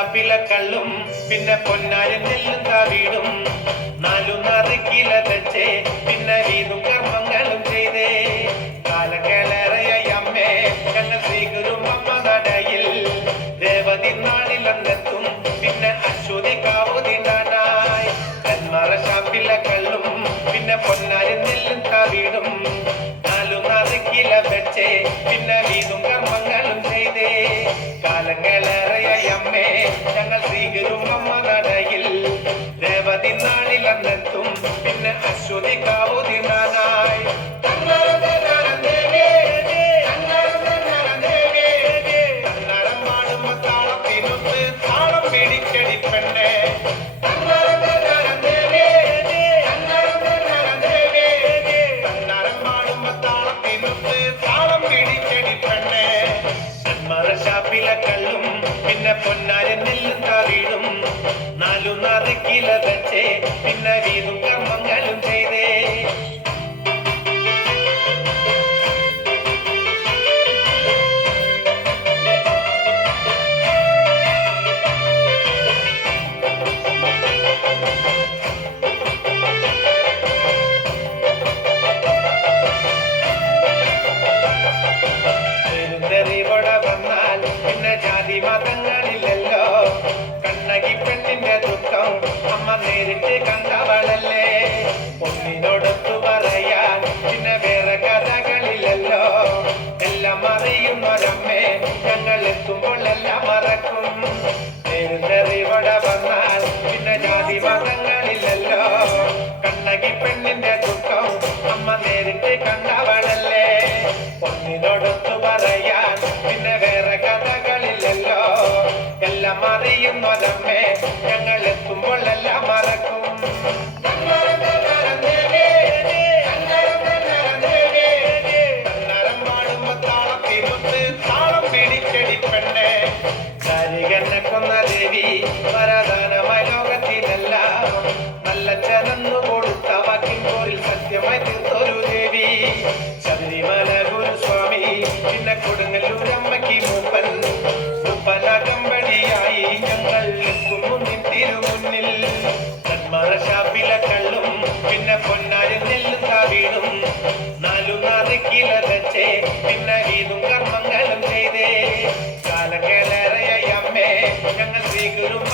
ഷാപ്പിലെ കള്ളും പിന്നെ പൊന്നാരും നെല്ലും വീടും 4 കിലോ വെച്ചേ പിന്നെ വീതും കർമ്മങ്ങളും ചെയ്തേ കാലങ്ങളേറെയായി അമ്മേ ഞങ്ങൾ ശ്രീഗുരും അമ്മ നടയിൽ രേവതി നാളിലെന്നെത്തും പിന്നെ അശ്വതി കാവുതിനായി കന്മാറ ഷാപ്പിലെ കള്ളും പിന്നെ പൊന്നാരും നെല്ലും വീടും 4 കിലോ വെച്ചേ പിന്നെ വീതും കർമ്മങ്ങളും ചെയ്തേ കാലങ്ങളേറെയായി അമ്മേ ഞങ്ങൾ ശ്രീഗുരും അമ്മ നടയിൽ രേവതി നാളിലെന്നെത്തും പിന്നെ അശ്വതി കാവുതിനായി ഷാപ്പിലെ കള്ളും പിന്നെ പൊന്നാരും നെല്ലും വീടും 4 കിലോ വെച്ചേ പിന്നെ വീതും കർമ്മങ്ങളും ചെയ്തേ വന്നാൽ പിന്നെ ജാതി മതങ്ങളില്ലല്ലോ കണ്ണകി പെണ്ണിന്റെ ദുഃഖം അമ്മ നേരിട്ട് കണ്ടവളല്ലേ ഒന്നിനോടൊത്തു പറയാൻ പിന്നെ വേറെ കഥകളില്ലല്ലോ എല്ലാം അറിയുന്നൊരമ്മേ ഞങ്ങൾ എത്തുമ്പോൾ എല്ലാം മറക്കും നേരിവിടെ വന്നാൽ പിന്നെ ജാതി മതങ്ങളില്ലല്ലോ കണ്ണകി പെണ്ണിന്റെ ദുഃഖം അമ്മ നേരിട്ട് കണ്ടവളല്ലേ ഒന്നിനോടൊത്തു പറയാൻ പിന്നെ വേറെ കഥകളില്ലല്ലോ എല്ലാം അറിയുന്നതമ്മേ ഞങ്ങൾ എത്തുമ്പോൾ എല്ലാം മറക്കും താളം പിടിക്കടി പെണ്ണെ കരികണ്ണെ കൊന്ന ദേവി വരദാനമായ ലോകത്തിനല്ല നല്ല ചരന്നു കൊടുത്ത വാക്കിൻ പോരിൽ സത്യമായി തീർത്തൊരു ദേവി ശബരിമല ഗുരുസ്വാമി പിന്നെ കൊടുങ്ങല്ലൂരമ്മയ്ക്ക് മൂപ്പനാകമ്പടിയായി ഞങ്ങൾ എത്തുന്നു തിരുമുന്നിൽ കന്മാറ ഷാപ്പിലെ കള്ളും പിന്നെ പൊന്നാരും നെല്ലും വീടും 4 കിലോ വെച്ചേ പിന്നെ വീതും കർമ്മങ്ങളും ചെയ്തേ കാലങ്ങളേറെയായി അമ്മേ ഞങ്ങൾ ശ്രീഗുരും